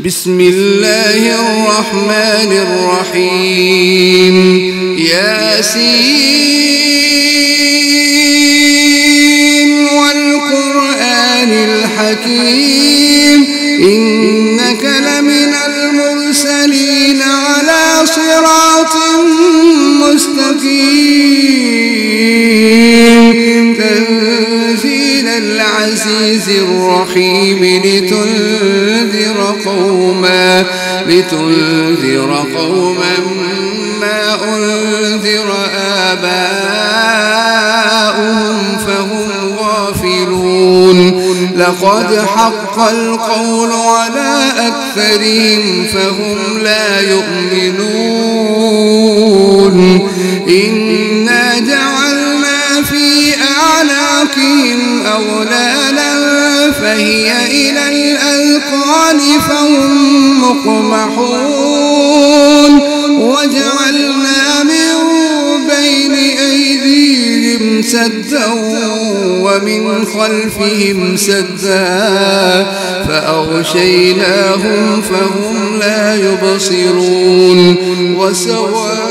بسم الله الرحمن الرحيم ياسين والقرآن الحكيم إنك لمن المرسلين على صراط مستقيم تنزيل العزيز الرحيم لتنذر قوما ما أنذر آباؤهم فهم غافلون لقد حق القول على أكثرهم فهم لا يؤمنون إنا جعلنا في أعناقهم أغلالا فهي إلى الأذقان فهم مقمحون وجعلنا من بين أيديهم سدا ومن خلفهم سدا فأغشيناهم فهم لا يبصرون وسواء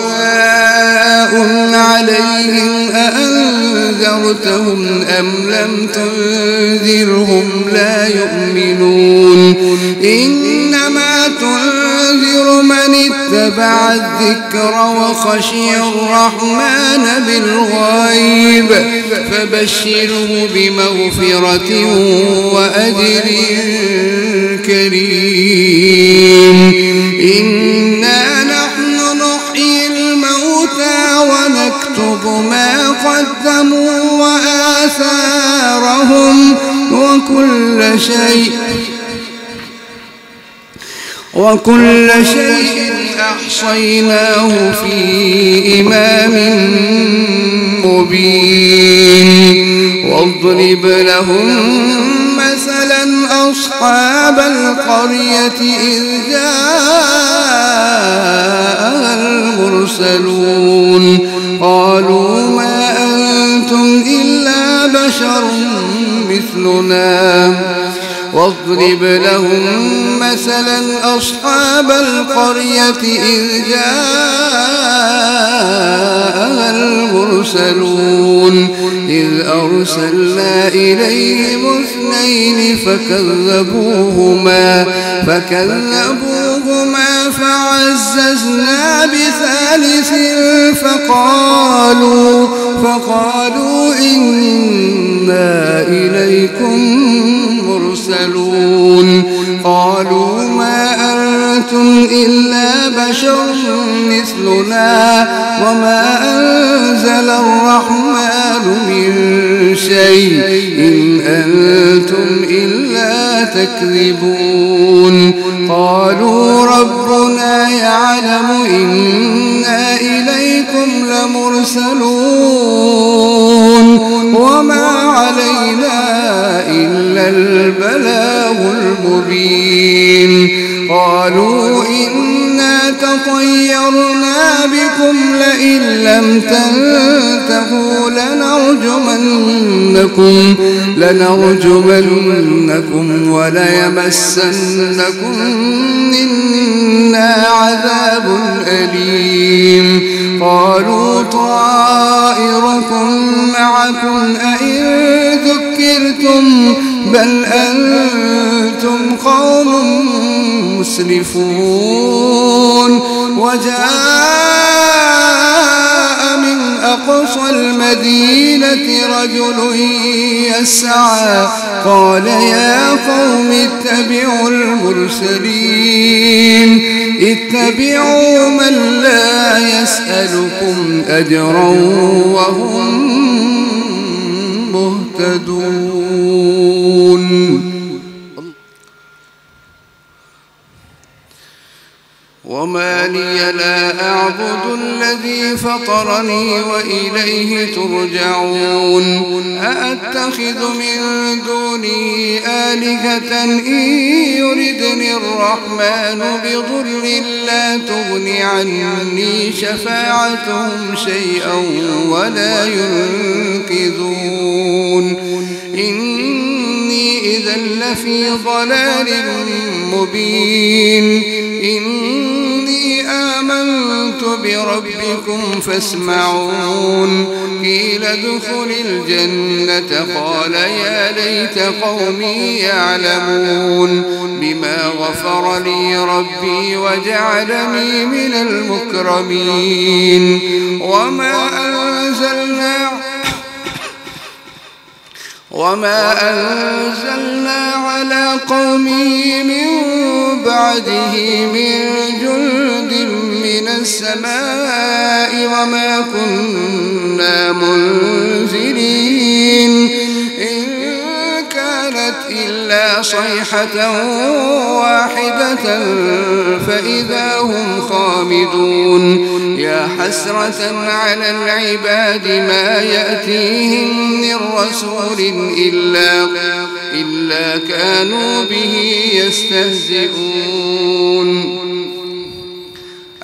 عليهم أأنذرتهم أم لم تنذرهم لا يؤمنون إنما تنذر من اتبع الذكر وخشي الرحمن بالغيب فبشره بمغفرة وأجر كريم إنا نحن نحيي الموتى ونكتب ما قدموا وآثارهم وكل شيء أحصيناه في إمام مبين واضرب لهم مثلا أصحاب القرية إذ جاءها المرسلون قالوا ما أنتم إلا بشر مثلنا واضرب لهم مثلا أصحاب القرية إذ جاءها المرسلون إذ أرسلنا إليهم اثنين فكذبوهما فعززنا بثالث فقالوا إنا إليكم مرسلون قالوا ما أنتم إلا بشر مثلنا وما أنزل الرحمن من شيء إن أنتم إلا تكذبون قالوا ربنا يعلم إنا إليكم لمرسلون وما علينا إلا البلاغ المبين قالوا إنا تطيرنا بكم لئن لم تنتهوا لنرجمنكم وليمسنكم منا عذاب أليم قالوا طائركم معكم أئن ذكرتم بل أنتم قوم مسرفون وجاء من أقصى المدينة رجل يسعى قال يا قوم اتبعوا المرسلين اتبعوا من لا يسألكم أجرا وهم مهتدون وما لي لا أعبد الذي فطرني وإليه ترجعون أأتخذ من دونه آلهة إن يردني الرحمن بضر لا تغن عني شفاعتهم شيئا ولا ينقذون إني إذا لفي ضلال مبين إني آمنت بربكم فاسمعون قيل ادخل الجنة قال يا ليت قومي يعلمون بما غفر لي ربي وجعلني من المكرمين وما أنزلنا على قومه من بعده من جند من السماء وما كنا منزلين إن كانت إلا صيحة واحدة فإذا هم خامدون يا حسرة على العباد ما يأتيهم من رسول إلا كانوا به يستهزئون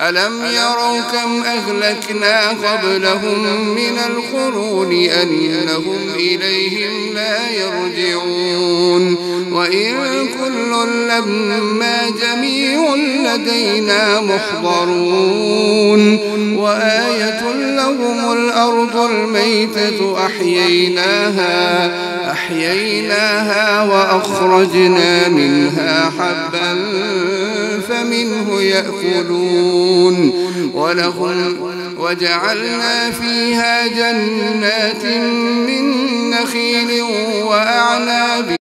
ألم يروا كم أهلكنا قبلهم من القرون أنهم إليهم لا يرجعون وإن كل لما جميع لدينا محضرون وآية لهم الأرض الميتة أحييناها وأخرجنا منها حبا فمنه يأكلون وجعلنا فيها جنات من نخيل وأعناب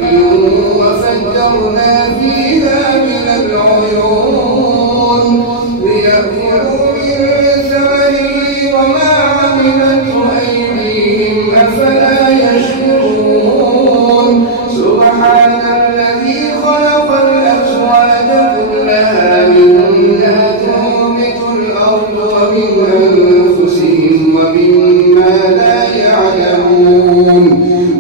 وفجرنا فيها من العيون ليأكلوا من ثمره وما عملته أيديهم أفلا يشكرون سبحان الذي خلق الأزواج كلها مما تنبت الأرض ومن أنفسهم ومما لا يعلمون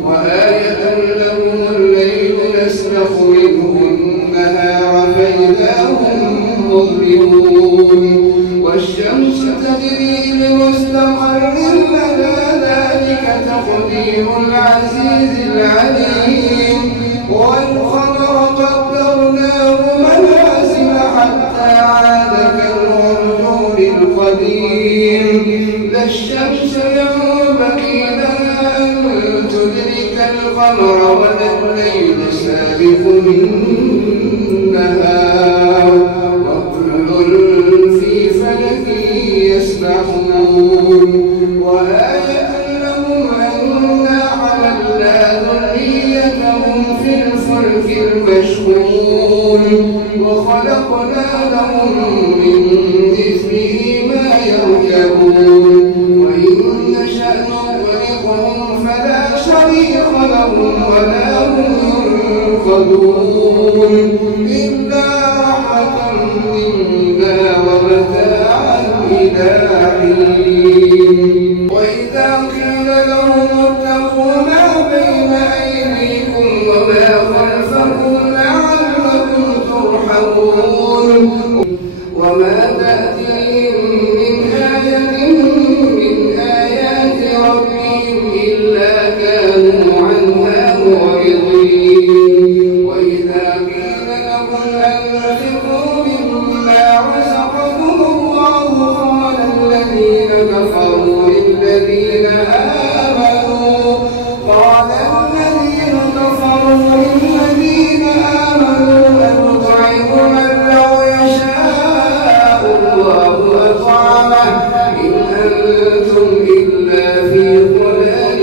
وآية لهم الليل نسلخ منه النهار فإذا هم مظلمون والشمس تجري لمستقر لها ذلك تقدير العزيز العليم والقمر قدرناه منازل حتى عاد كالعرجون القديم لا الشمس ينبغي لها أن تدرك القمر ولا الليل سابق النهار وكل في فلك يسبحون وآية لهم أنا حملنا ذريتهم في الفلك المشحون وخلقنا لهم من مثله ما يركبون وإن نشأ نغرقهم فلا صريخ لهم ولا هم ينقذون إلا رحمة منا ومتاعا إلى حين وإذا قيل لهم اتقوا ما بين أيديكم وما خلفكم لعلكم ترحمون وما تأتيهم من آية من آيات ربهم إلا كانوا عنها معرضين وإذا قيل لهم أنفقوا مما رزقكم الله قال الذين كفروا للذين آمنوا أنطعم من لو يشاء الله أطعمه إن أنتم إلا في ضلال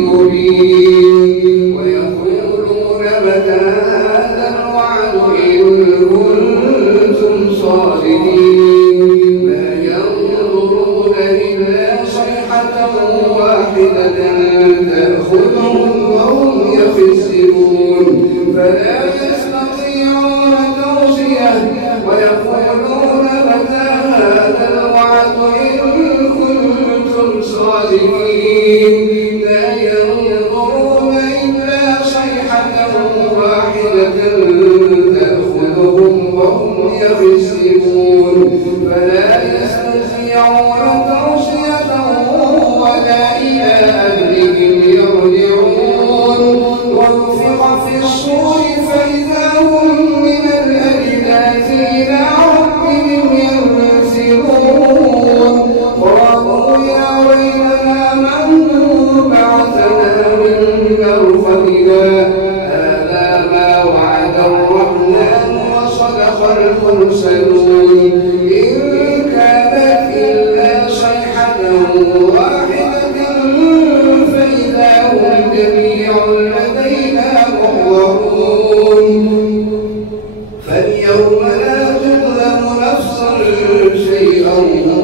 مبين ويقولون متى هذا الوعد إن كنتم صادقين ما ينظرون إلا صيحة واحدة تأخذهم وهم يخسرون فلا يستطيعون توصية ويقولون متى هذا الوعد إن كنتم صادقين لا ينظرون إلا صيحة واحدة تأخذهم وهم يخسرون المرسلون إن كانت إلا صيحة واحدة فإذا هم جميع لدينا محضرون فاليوم لا تظلم نفس شيئا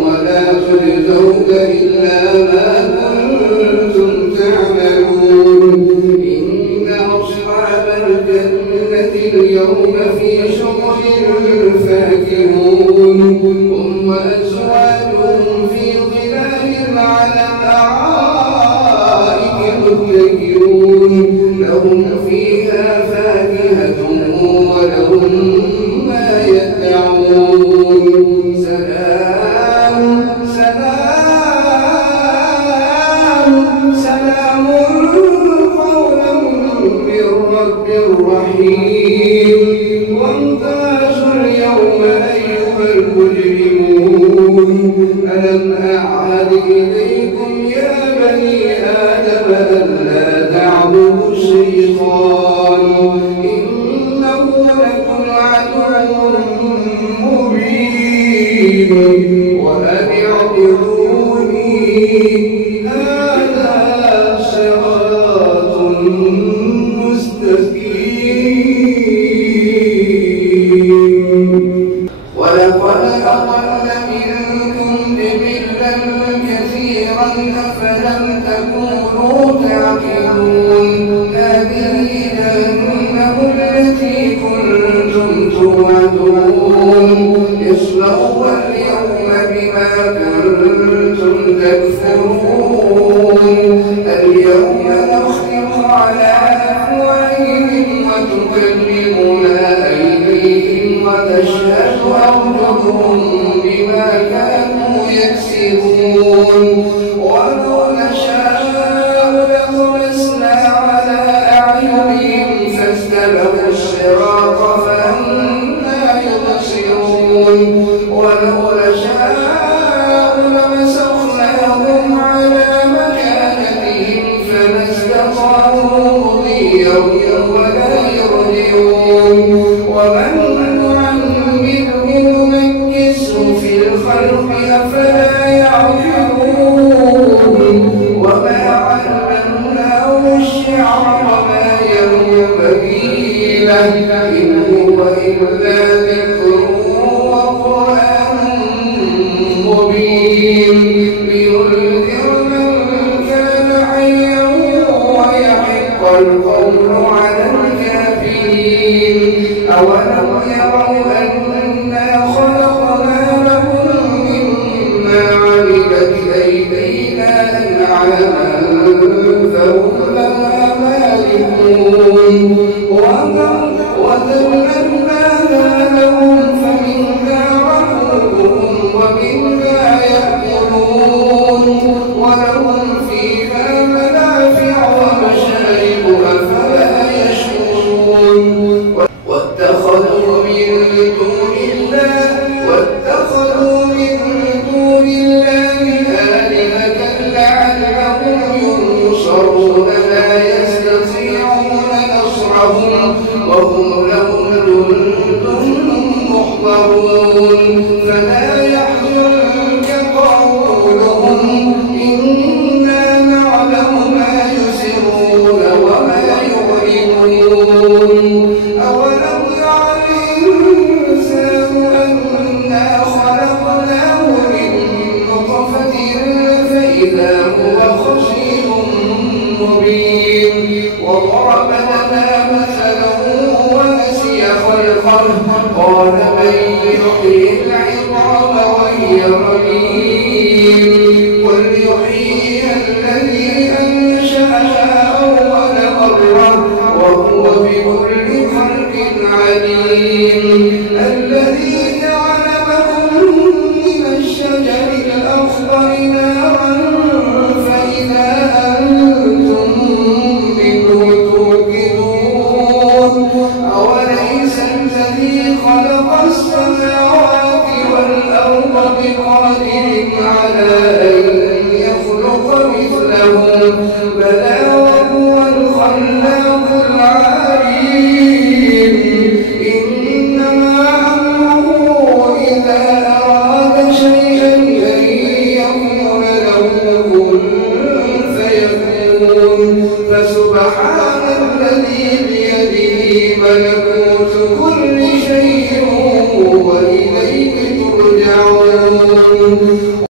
ولا تجزون إلا ما كنتم تعملون إن أصحاب الجنة اليوم في شغل فاكهون هم وأزواجهم في ظلال على الأرائك متكئون لهم فيها فاكهة ولهم ما يدعون سلام سلام سلام قولا من رب رحيم وامتازوا اليوم أيها المجرمون ألم أعهد إليكم يا بني آدم ألا تعبدوا الشيطان إنه لكم عدو مبين وأن اعبدوني هذا صراط مستقيم ولقد أضل منكم جبلا كثيرا أفلم تكونوا تعقلون هذه جهنم التي كنتم توعدون اصلوها اليوم بما كنتم تكفرون اليوم نختم على أفواههم وتكلمنا أيديهم وتشهد أرجلهم بما كانوا يكسبون ولو نشاء لطمسنا على أعينهم فاستبقوا الصراط فأنى يبصرون ولو نشاء لمسخناهم على مكانتهم فما استطاعوا مضيا ولا يرجعون ومن نعمره نمكسه في الخلق أفلا يعقلون وما علمناه الشعر وما ينبغي له إن هو إلا ذكر وقرآن مبين لينذر من كان حيا ويحق القول على الكافرين أولم يروا أنا خلقنا لهم مما عملت أيدينا أنعاما فهم لها مالكون وذللناها لهم فمنها ركوبهم ومنها يأكلون ولهم فيها منافع ومشارب أفلا يشكرون واتخذوا من دون الله آلهة لعلهم ينصرون لا يستطيعون نصرهم وهم لهم جند محضرون فلا يحزنك قولهم إنا نعلم ما يسرون وما يعلنون أولم يعلم الإنسان أنا خلقناه من نطفة فإذا هو خصيم مبين وضرب لنا مثلا ونسي خلقه قال من يحيي العظام وهي رميم قل يحيي الذي أنشأها أول مرة وهو بكل خلق عليم الذي جعل لكم من الشجر الأخضر نارا فإذا أنتم منه توقدون أوليس الذي خلق السماوات والأرض بقادر على أن يخلق مثلهم بلى وهو الخلاق العليم إنما إذا أراد شيئا أن يقول له كن فيكون فسبحان الذي